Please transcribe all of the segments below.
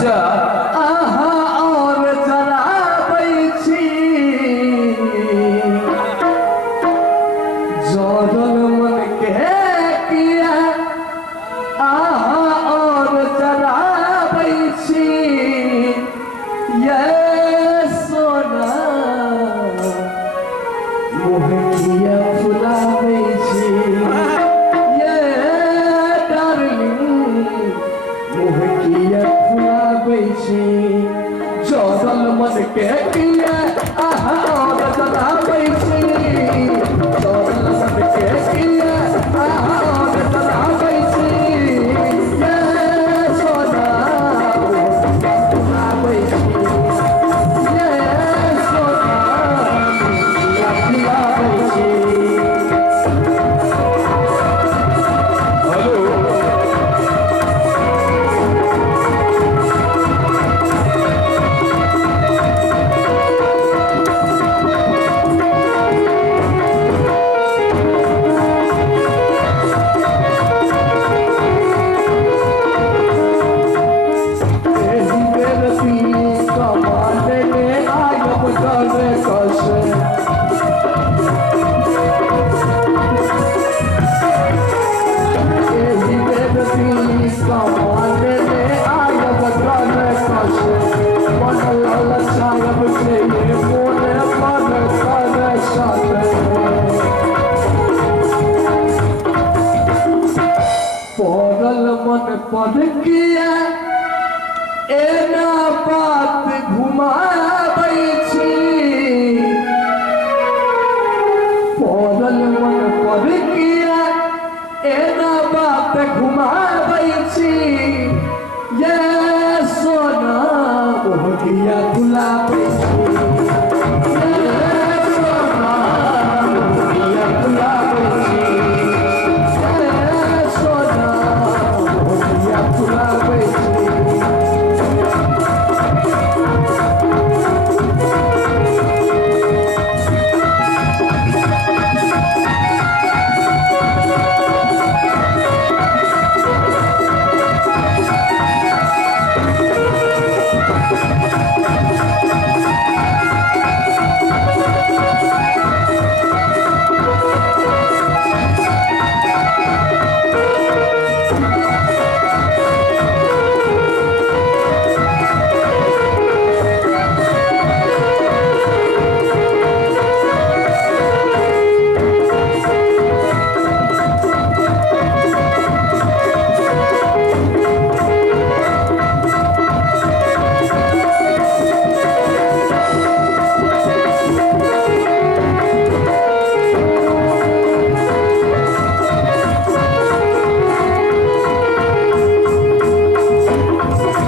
अच्छा आहा और जराबै छी जोड़ल मन के किया आहा और जराबै छी ये सोना मुँह किया फुलाबै छी ये डार्लिंग मुँह किया फुलाबै छी जोड़ल मन के किया आहा और जराबै छी जोड़ल मन के किया आहा और जराबै छी ये सोना फुलाबै छी ये सोना फुलाबै छी हेलो एही बेर पी कमाने में आयब करे कसे एही बेर पी कमाने में आयब करे कसे मन ललचायब से ये मोने मन करे साथे पड़ल मन पर किया एना बात घुमाबै छी पड़ल मन पर किया एना बात घुमाबै छी ये सोना मोह किया फुलाबै छी ये सोना मोह किया फुलाबै छी ये सोना मोह किया फुलाबै छी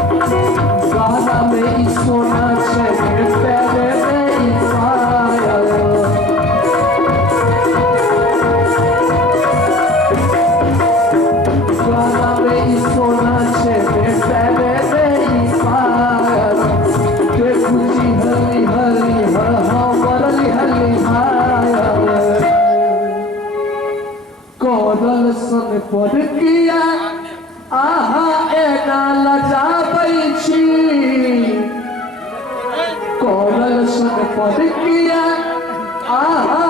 गाना में ई सोना छै पैरे में ई पायल गाना में ई सोना छै पैरे में ई पायल के खुशी हली हली हमर हली हायल कोदल सन पर किया आहा एना लजाबै छी कोदल सन पर किया आहा